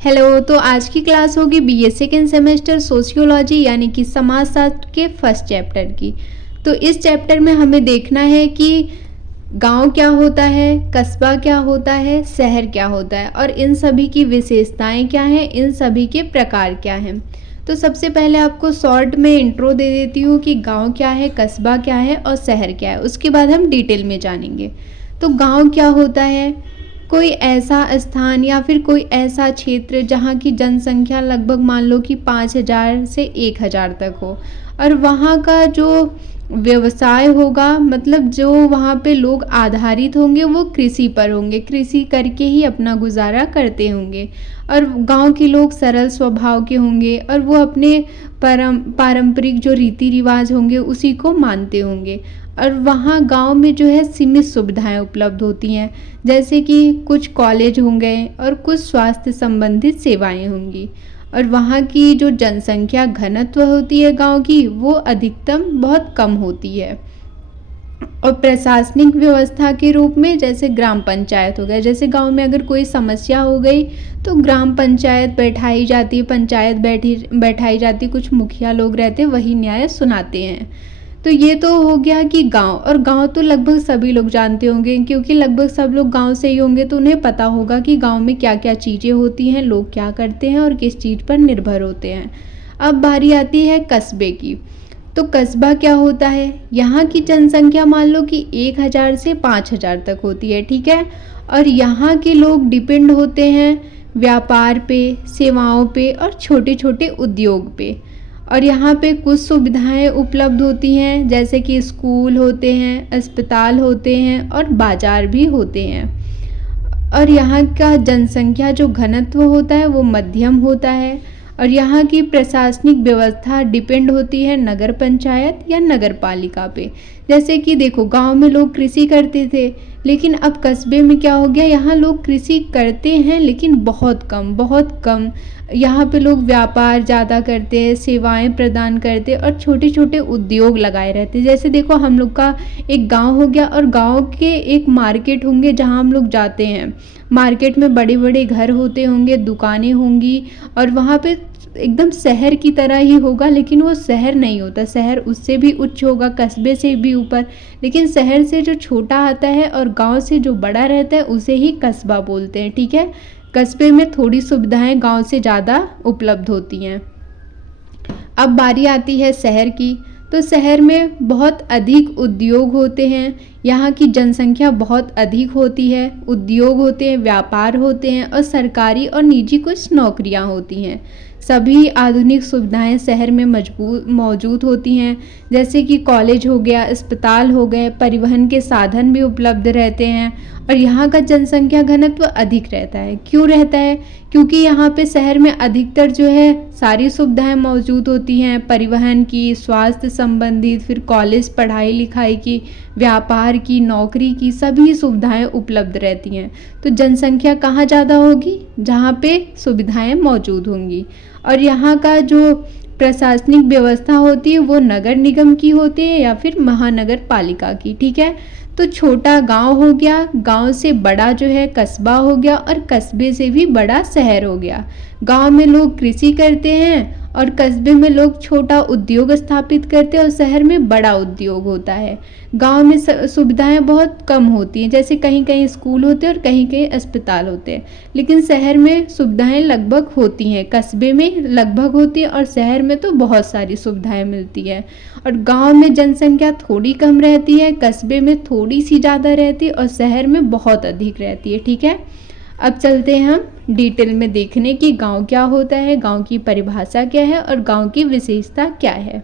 Hello. तो आज की क्लास होगी बीए सेकेंड सेमेस्टर सोशियोलॉजी यानी कि समाजशास्त्र के फर्स्ट चैप्टर की। तो इस चैप्टर में हमें देखना है कि गांव क्या होता है, कस्बा क्या होता है, शहर क्या होता है और इन सभी की विशेषताएं क्या हैं, इन सभी के प्रकार क्या हैं। तो सबसे पहले आपको शॉर्ट में इंट्रो दे देती हूँ कि गांव क्या है, कस्बा क्या है और शहर क्या है। उसके बाद हम डिटेल में जानेंगे। तो गांव क्या होता है? कोई ऐसा स्थान या फिर कोई ऐसा क्षेत्र जहाँ की जनसंख्या लगभग मान लो कि 5,000 से 1,000 तक हो और वहाँ का जो व्यवसाय होगा, मतलब जो वहाँ पे लोग आधारित होंगे वो कृषि पर होंगे, कृषि करके ही अपना गुजारा करते होंगे। और गांव के लोग सरल स्वभाव के होंगे और वो अपने पारंपरिक जो रीति रिवाज होंगे उसी को मानते होंगे। और वहाँ गांव में जो है सीमित सुविधाएं उपलब्ध होती हैं, जैसे कि कुछ कॉलेज होंगे और कुछ स्वास्थ्य संबंधित सेवाएं होंगी। और वहाँ की जो जनसंख्या घनत्व होती है गांव की, वो अधिकतम बहुत कम होती है। और प्रशासनिक व्यवस्था के रूप में जैसे ग्राम पंचायत हो गया, जैसे गांव में अगर कोई समस्या हो गई तो ग्राम पंचायत बैठाई जाती है, पंचायत बैठाई जाती, कुछ मुखिया लोग रहते हैं, वही न्याय सुनाते हैं। तो ये तो हो गया कि गांव, और गांव तो लगभग सभी लोग जानते होंगे क्योंकि लगभग सब लोग गांव से ही होंगे, तो उन्हें पता होगा कि गांव में क्या क्या चीज़ें होती हैं, लोग क्या करते हैं और किस चीज़ पर निर्भर होते हैं। अब बारी आती है कस्बे की। तो कस्बा क्या होता है? यहाँ की जनसंख्या मान लो कि 1,000 से 5,000 तक होती है, ठीक है। और यहाँ के लोग डिपेंड होते हैं व्यापार पे, सेवाओं पे और छोटे छोटे उद्योग पे। और यहाँ पे कुछ सुविधाएं उपलब्ध होती हैं, जैसे कि स्कूल होते हैं, अस्पताल होते हैं और बाजार भी होते हैं। और यहाँ का जनसंख्या जो घनत्व होता है वो मध्यम होता है। और यहाँ की प्रशासनिक व्यवस्था डिपेंड होती है नगर पंचायत या नगर पालिका पे। जैसे कि देखो, गांव में लोग कृषि करते थे, लेकिन अब कस्बे में क्या हो गया, यहाँ लोग कृषि करते हैं लेकिन बहुत कम, बहुत कम। यहाँ पे लोग व्यापार ज़्यादा करते हैं, सेवाएं प्रदान करते हैं और छोटे छोटे उद्योग लगाए रहते हैं। जैसे देखो, हम लोग का एक गांव हो गया और गांव के एक मार्केट होंगे जहाँ हम लोग जाते हैं। मार्केट में बड़े बड़े घर होते होंगे, दुकानें होंगी और वहाँ पे एकदम शहर की तरह ही होगा, लेकिन वो शहर नहीं होता, शहर उससे भी उच्च होगा, कस्बे से भी ऊपर। लेकिन शहर से जो छोटा आता है और गांव से जो बड़ा रहता है उसे ही कस्बा बोलते हैं, ठीक है। कस्बे में थोड़ी सुविधाएं गांव से ज़्यादा उपलब्ध होती हैं। अब बारी आती है शहर की। तो शहर में बहुत अधिक उद्योग होते हैं, यहाँ की जनसंख्या बहुत अधिक होती है, उद्योग होते हैं, व्यापार होते हैं और सरकारी और निजी कुछ नौकरियाँ होती हैं। सभी आधुनिक सुविधाएं शहर में मौजूद होती हैं, जैसे कि कॉलेज हो गया, अस्पताल हो गए, परिवहन के साधन भी उपलब्ध रहते हैं। और यहाँ का जनसंख्या घनत्व अधिक रहता है। क्यों रहता है? क्योंकि यहाँ पे शहर में अधिकतर जो है सारी सुविधाएं मौजूद होती हैं, परिवहन की, स्वास्थ्य संबंधित, फिर कॉलेज पढ़ाई लिखाई की, व्यापार की, नौकरी की, सभी सुविधाएं उपलब्ध रहती हैं। तो जनसंख्या कहाँ ज़्यादा होगी? जहाँ पे सुविधाएं मौजूद होंगी। और यहाँ का जो प्रशासनिक व्यवस्था होती है वो नगर निगम की होती है या फिर महानगर पालिका की, ठीक है। तो छोटा गांव हो गया, गांव से बड़ा जो है कस्बा हो गया और कस्बे से भी बड़ा शहर हो गया। गांव में लोग कृषि करते हैं और कस्बे में लोग छोटा उद्योग स्थापित करते हैं और शहर में बड़ा उद्योग होता है। गांव में सुविधाएं बहुत कम होती हैं, जैसे कहीं कहीं स्कूल होते हैं और कहीं कहीं अस्पताल होते हैं, लेकिन शहर में सुविधाएं लगभग होती हैं, कस्बे में लगभग होती है और शहर में तो बहुत सारी सुविधाएं मिलती है। और गांव में जनसंख्या थोड़ी कम रहती है, कस्बे में थोड़ी सी ज़्यादा रहती है और शहर में बहुत अधिक रहती है, ठीक है। अब चलते हैं हम डिटेल में देखने कि गांव क्या होता है, गांव की परिभाषा क्या है और गांव की विशेषता क्या है।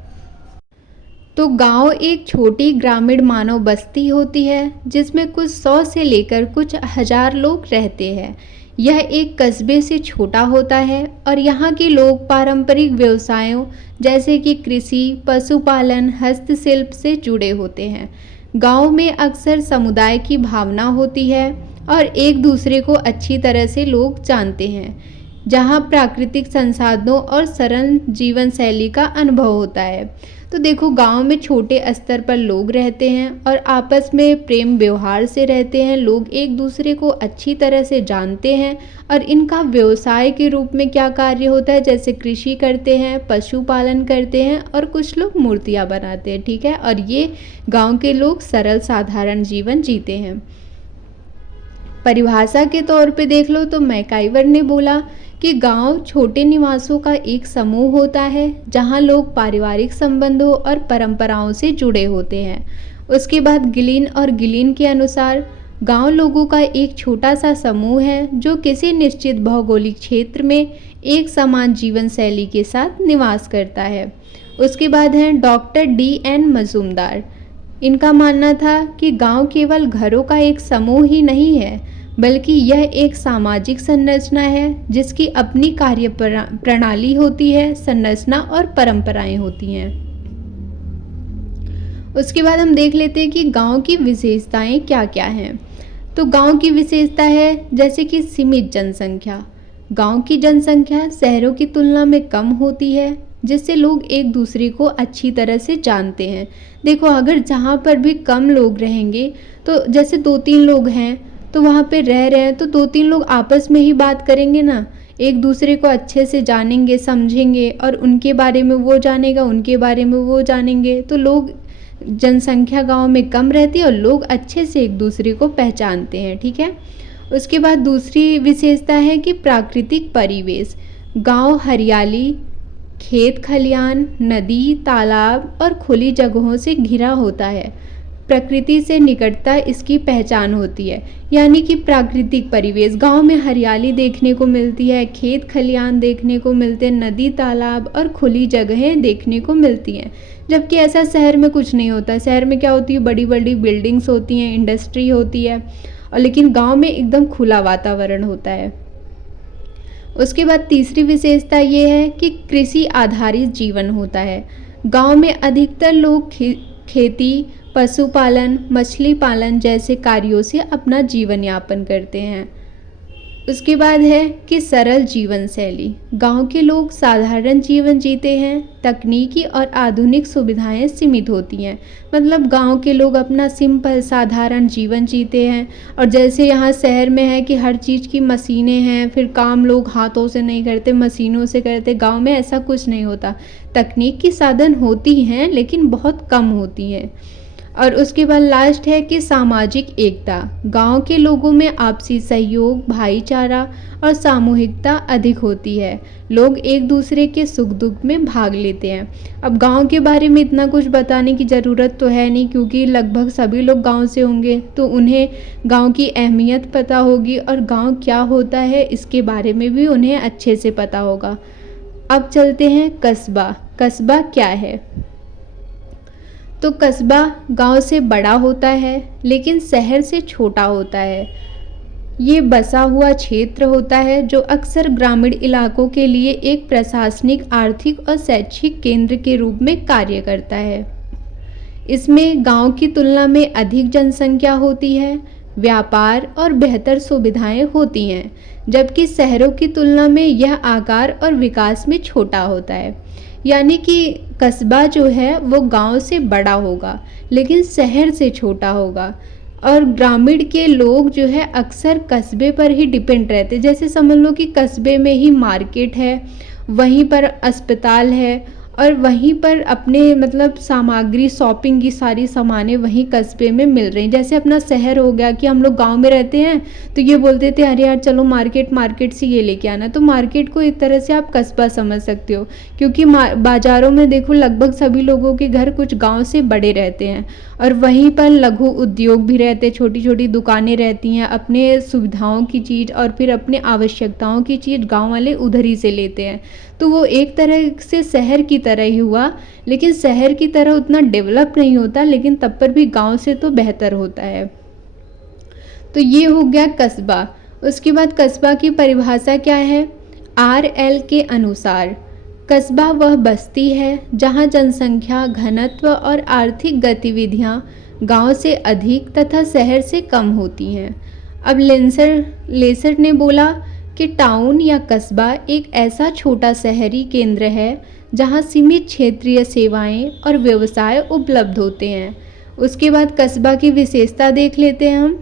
तो गांव एक छोटी ग्रामीण मानव बस्ती होती है जिसमें कुछ 100 से लेकर कुछ हजार लोग रहते हैं। यह एक कस्बे से छोटा होता है और यहाँ के लोग पारंपरिक व्यवसायों जैसे कि कृषि, पशुपालन, हस्तशिल्प से जुड़े होते हैं। गांव में अक्सर समुदाय की भावना होती है और एक दूसरे को अच्छी तरह से लोग जानते हैं, जहाँ प्राकृतिक संसाधनों और सरल जीवन शैली का अनुभव होता है। तो तो देखो गांव में छोटे स्तर पर लोग रहते हैं और आपस में प्रेम व्यवहार से रहते हैं। लोग एक दूसरे को अच्छी तरह से जानते हैं और इनका व्यवसाय के रूप में क्या कार्य होता है, जैसे कृषि करते हैं, पशुपालन करते हैं और कुछ लोग मूर्तियां बनाते हैं। ठीक है, और ये गांव के लोग सरल साधारण जीवन जीते हैं। परिभाषा के तौर पे देख लो तो मैकाइवर ने बोला कि गांव छोटे निवासों का एक समूह होता है जहां लोग पारिवारिक संबंधों और परंपराओं से जुड़े होते हैं। उसके बाद गिलिन और गिलिन के अनुसार गांव लोगों का एक छोटा सा समूह है जो किसी निश्चित भौगोलिक क्षेत्र में एक समान जीवन शैली के साथ निवास करता है। उसके बाद हैं डॉक्टर D.N. मजूमदार। इनका मानना था कि गांव केवल घरों का एक समूह ही नहीं है, बल्कि यह एक सामाजिक संरचना है जिसकी अपनी कार्य प्रणाली होती है, संरचना और परंपराएं होती हैं। उसके बाद हम देख लेते हैं कि गांव की विशेषताएं क्या क्या हैं। तो गांव की विशेषता है जैसे कि सीमित जनसंख्या। गांव की जनसंख्या शहरों की तुलना में कम होती है, जिससे लोग एक दूसरे को अच्छी तरह से जानते हैं। देखो अगर जहाँ पर भी कम लोग रहेंगे तो जैसे 2-3 लोग हैं तो वहाँ पे रह रहे हैं तो 2-3 लोग आपस में ही बात करेंगे ना, एक दूसरे को अच्छे से जानेंगे, समझेंगे और उनके बारे में वो जानेगा, उनके बारे में वो जानेंगे। तो लोग जनसंख्या गांव में कम रहती है और लोग अच्छे से एक दूसरे को पहचानते हैं। ठीक है, उसके बाद दूसरी विशेषता है कि प्राकृतिक परिवेश। गांव हरियाली, खेत खलियान, नदी, तालाब और खुली जगहों से घिरा होता है। प्रकृति से निकटता इसकी पहचान होती है, यानी कि प्राकृतिक परिवेश। गांव में हरियाली देखने को मिलती है, खेत खलियान देखने को मिलते हैं, नदी तालाब और खुली जगहें देखने को मिलती हैं। जबकि ऐसा शहर में कुछ नहीं होता है। शहर में क्या होती है, बड़ी बड़ी बिल्डिंग्स होती हैं, इंडस्ट्री होती है, और लेकिन गांव में एकदम खुला वातावरण होता है। उसके बाद तीसरी विशेषता ये है कि कृषि आधारित जीवन होता है। गांव में अधिकतर लोग खेती, पशुपालन, मछली पालन जैसे कार्यों से अपना जीवन यापन करते हैं। उसके बाद है कि सरल जीवन शैली। गांव के लोग साधारण जीवन जीते हैं, तकनीकी और आधुनिक सुविधाएं सीमित होती हैं। मतलब गांव के लोग अपना सिंपल साधारण जीवन जीते हैं। और जैसे यहाँ शहर में है कि हर चीज़ की मशीनें हैं, फिर काम लोग हाथों से नहीं करते, मशीनों से करते। गांव में ऐसा कुछ नहीं होता। तकनीक की साधन होती हैं लेकिन बहुत कम होती हैं। और उसके बाद लास्ट है कि सामाजिक एकता। गांव के लोगों में आपसी सहयोग, भाईचारा और सामूहिकता अधिक होती है। लोग एक दूसरे के सुख दुख में भाग लेते हैं। अब गांव के बारे में इतना कुछ बताने की ज़रूरत तो है नहीं, क्योंकि लगभग सभी लोग गांव से होंगे तो उन्हें गांव की अहमियत पता होगी और गांव क्या होता है इसके बारे में भी उन्हें अच्छे से पता होगा। अब चलते हैं कस्बा। कस्बा क्या है? तो कस्बा गांव से बड़ा होता है लेकिन शहर से छोटा होता है। ये बसा हुआ क्षेत्र होता है जो अक्सर ग्रामीण इलाकों के लिए एक प्रशासनिक, आर्थिक और शैक्षिक केंद्र के रूप में कार्य करता है। इसमें गांव की तुलना में अधिक जनसंख्या होती है, व्यापार और बेहतर सुविधाएं होती हैं, जबकि शहरों की तुलना में यह आकार और विकास में छोटा होता है। यानी कि कस्बा जो है वो गांव से बड़ा होगा लेकिन शहर से छोटा होगा। और ग्रामीण के लोग जो है अक्सर कस्बे पर ही डिपेंड रहते। जैसे समझ लो कि कस्बे में ही मार्केट है, वहीं पर अस्पताल है और वहीं पर अपने मतलब सामग्री, शॉपिंग की सारी सामानें वहीं कस्बे में मिल रही। जैसे अपना शहर हो गया कि हम लोग गांव में रहते हैं तो ये बोलते थे अरे यार चलो मार्केट से ये लेके आना। तो मार्केट को एक तरह से आप कस्बा समझ सकते हो, क्योंकि बाज़ारों में देखो लगभग सभी लोगों के घर कुछ गाँव से बड़े रहते हैं और वहीं पर लघु उद्योग भी रहते, छोटी छोटी दुकानें रहती हैं। अपने सुविधाओं की चीज़ और फिर अपने आवश्यकताओं की चीज़ गाँव वाले उधर ही से लेते हैं। तो वो एक तरह से शहर की तरह ही हुआ, लेकिन शहर की तरह उतना डेवलप नहीं होता, लेकिन तब पर भी गांव से तो बेहतर होता है। तो ये हो गया कस्बा। उसके बाद कस्बा की परिभाषा क्या है? RL के अनुसार कस्बा वह बस्ती है जहां जनसंख्या, घनत्व और आर्थिक गतिविधियां गांव से अधिक तथा शहर से कम होती हैं। अब लेसर ने बोला कि टाउन या कस्बा एक ऐसा छोटा शहरी केंद्र है जहाँ सीमित क्षेत्रीय सेवाएं और व्यवसाय उपलब्ध होते हैं। उसके बाद कस्बा की विशेषता देख लेते हैं हम।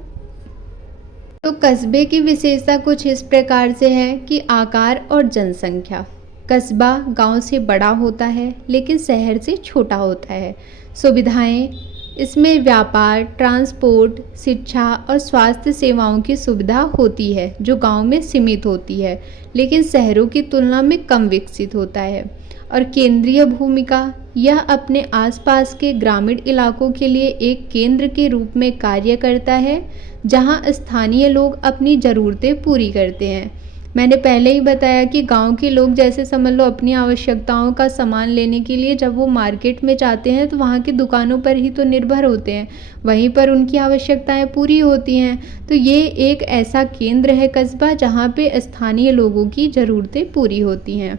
तो कस्बे की विशेषता कुछ इस प्रकार से है कि आकार और जनसंख्या। कस्बा गांव से बड़ा होता है लेकिन शहर से छोटा होता है। सुविधाएं, इसमें व्यापार, ट्रांसपोर्ट, शिक्षा और स्वास्थ्य सेवाओं की सुविधा होती है जो गांव में सीमित होती है लेकिन शहरों की तुलना में कम विकसित होता है। और केंद्रीय भूमिका, यह अपने आसपास के ग्रामीण इलाकों के लिए एक केंद्र के रूप में कार्य करता है जहां स्थानीय लोग अपनी ज़रूरतें पूरी करते हैं। मैंने पहले ही बताया कि गांव के लोग जैसे समझ लो अपनी आवश्यकताओं का सामान लेने के लिए जब वो मार्केट में जाते हैं तो वहाँ की दुकानों पर ही तो निर्भर होते हैं, वहीं पर उनकी आवश्यकताएं पूरी होती हैं। तो ये एक ऐसा केंद्र है कस्बा जहाँ पे स्थानीय लोगों की ज़रूरतें पूरी होती हैं।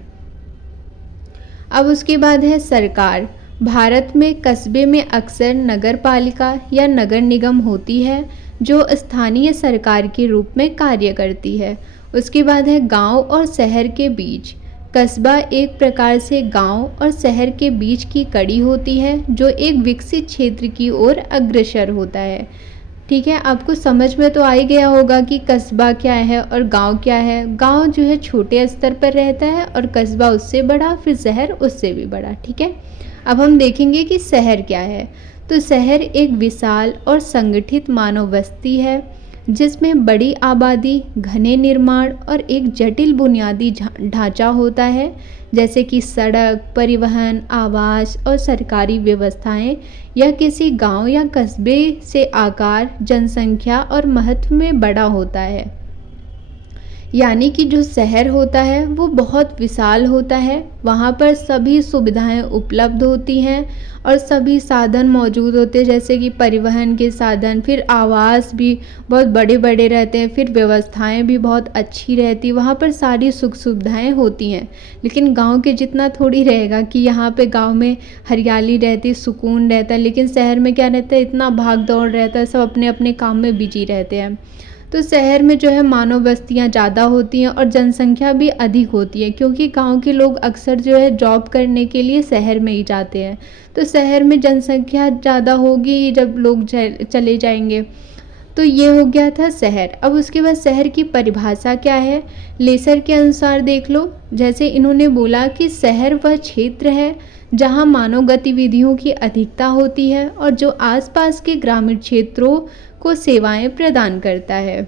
अब उसके बाद है सरकार। भारत में कस्बे में अक्सर नगर पालिका या नगर निगम होती है जो स्थानीय सरकार के रूप में कार्य करती है। उसके बाद है गांव और शहर के बीच। कस्बा एक प्रकार से गांव और शहर के बीच की कड़ी होती है जो एक विकसित क्षेत्र की ओर अग्रसर होता है। ठीक है, आपको समझ में तो आ ही गया होगा कि कस्बा क्या है और गांव क्या है। गांव जो है छोटे स्तर पर रहता है और कस्बा उससे बड़ा, फिर शहर उससे भी बड़ा। ठीक है, अब हम देखेंगे कि शहर क्या है। तो शहर एक विशाल और संगठित मानव बस्ती है जिसमें बड़ी आबादी, घने निर्माण और एक जटिल बुनियादी ढांचा होता है जैसे कि सड़क, परिवहन, आवास और सरकारी व्यवस्थाएं। यह किसी गांव या कस्बे से आकार, जनसंख्या और महत्व में बड़ा होता है। यानी कि जो शहर होता है वो बहुत विशाल होता है, वहाँ पर सभी सुविधाएं उपलब्ध होती हैं और सभी साधन मौजूद होते हैं जैसे कि परिवहन के साधन, फिर आवास भी बहुत बड़े बड़े रहते हैं, फिर व्यवस्थाएं भी बहुत अच्छी रहती, वहाँ पर सारी सुख सुविधाएं होती हैं। लेकिन गांव के जितना थोड़ी रहेगा कि यहाँ पे गांव में हरियाली रहती, सुकून रहता है, लेकिन शहर में क्या रहता है, इतना भाग दौड़ रहता है, सब अपने अपने काम में बिजी रहते हैं। तो शहर में जो है मानव बस्तियाँ ज़्यादा होती हैं और जनसंख्या भी अधिक होती है क्योंकि गांव के लोग अक्सर जो है जॉब करने के लिए शहर में ही जाते हैं। तो शहर में जनसंख्या ज़्यादा होगी जब लोग चले जाएंगे। तो ये हो गया था शहर। अब उसके बाद शहर की परिभाषा क्या है, लेसर के अनुसार देख लो। जैसे इन्होंने बोला कि शहर वह क्षेत्र है जहां मानव गतिविधियों की अधिकता होती है और जो आसपास के ग्रामीण क्षेत्रों को सेवाएं प्रदान करता है।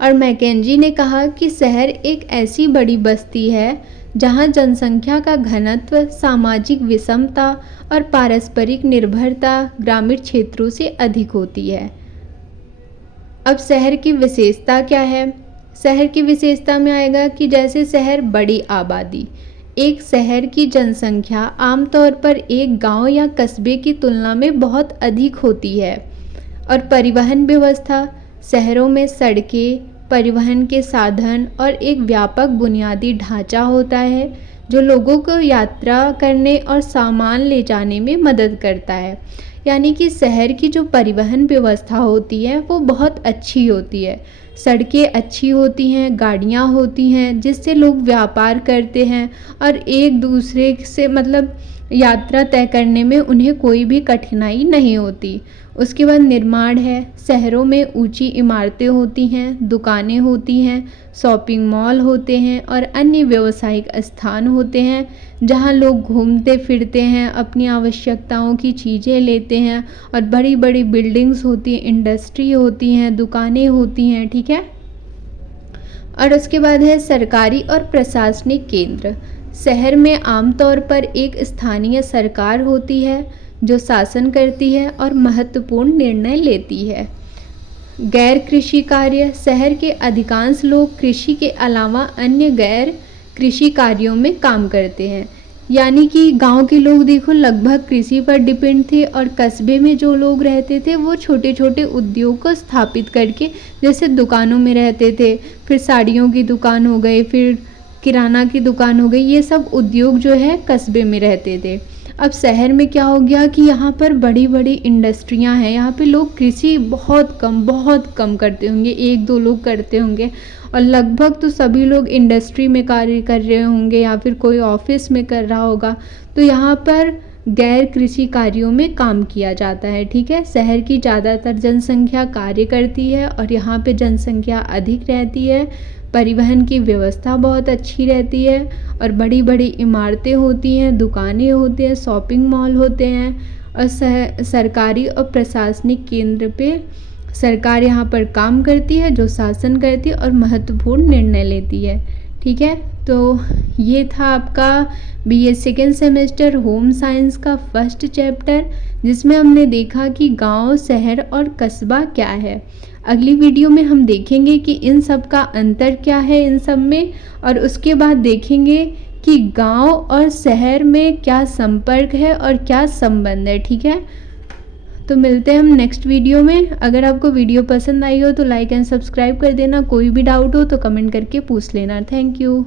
और मैकेंजी ने कहा कि शहर एक ऐसी बड़ी बस्ती है जहां जनसंख्या का घनत्व, सामाजिक विषमता और पारस्परिक निर्भरता ग्रामीण क्षेत्रों से अधिक होती है। अब शहर की विशेषता क्या है। शहर की विशेषता में आएगा कि जैसे शहर बड़ी आबादी। एक शहर की जनसंख्या आमतौर पर एक गांव या कस्बे की तुलना में बहुत अधिक होती है। और परिवहन व्यवस्था, शहरों में सड़कें, परिवहन के साधन और एक व्यापक बुनियादी ढांचा होता है जो लोगों को यात्रा करने और सामान ले जाने में मदद करता है। यानी कि शहर की जो परिवहन व्यवस्था होती है वो बहुत अच्छी होती है। सड़कें अच्छी होती हैं, गाड़ियाँ होती हैं जिससे लोग व्यापार करते हैं और एक दूसरे से मतलब यात्रा तय करने में उन्हें कोई भी कठिनाई नहीं होती। उसके बाद निर्माण है। शहरों में ऊंची इमारतें होती हैं, दुकानें होती हैं, शॉपिंग मॉल होते हैं और अन्य व्यावसायिक स्थान होते हैं जहां लोग घूमते फिरते हैं, अपनी आवश्यकताओं की चीज़ें लेते हैं। और बड़ी बड़ी बिल्डिंग्स होती हैं, इंडस्ट्री होती हैं, दुकानें होती हैं। ठीक है। और उसके बाद है सरकारी और प्रशासनिक केंद्र। शहर में आमतौर पर एक स्थानीय सरकार होती है जो शासन करती है और महत्वपूर्ण निर्णय लेती है। गैर कृषि कार्य। शहर के अधिकांश लोग कृषि के अलावा अन्य गैर कृषि कार्यों में काम करते हैं। यानी कि गांव के लोग देखो लगभग कृषि पर डिपेंड थे और कस्बे में जो लोग रहते थे वो छोटे छोटे उद्योग को स्थापित करके जैसे दुकानों में रहते थे, फिर साड़ियों की दुकान हो गई, फिर किराना की दुकान हो गई, ये सब उद्योग जो है कस्बे में रहते थे। अब शहर में क्या हो गया कि यहाँ पर बड़ी बड़ी इंडस्ट्रियाँ हैं, यहाँ पे लोग कृषि बहुत कम करते होंगे, 1-2 लोग करते होंगे और लगभग तो सभी लोग इंडस्ट्री में कार्य कर रहे होंगे या फिर कोई ऑफिस में कर रहा होगा। तो यहाँ पर गैर कृषि कार्यों में काम किया जाता है, ठीक है। शहर की ज़्यादातर जनसंख्या कार्य करती है और यहाँ पे जनसंख्या अधिक रहती है, परिवहन की व्यवस्था बहुत अच्छी रहती है और बड़ी बड़ी इमारतें होती हैं, दुकानें होती हैं, शॉपिंग मॉल होते हैं और सरकारी और प्रशासनिक केंद्र पे सरकार यहाँ पर काम करती है, जो शासन करती है और महत्वपूर्ण निर्णय लेती है, ठीक है। तो ये था आपका BA second semester home science का फर्स्ट चैप्टर, जिसमें हमने देखा कि गांव, शहर और कस्बा क्या है। अगली वीडियो में हम देखेंगे कि इन सब का अंतर क्या है इन सब में, और उसके बाद देखेंगे कि गांव और शहर में क्या संपर्क है और क्या संबंध है, ठीक है। तो मिलते हैं हम नेक्स्ट वीडियो में। अगर आपको वीडियो पसंद आई हो तो लाइक एंड सब्सक्राइब कर देना। कोई भी डाउट हो तो कमेंट करके पूछ लेना। Thank you.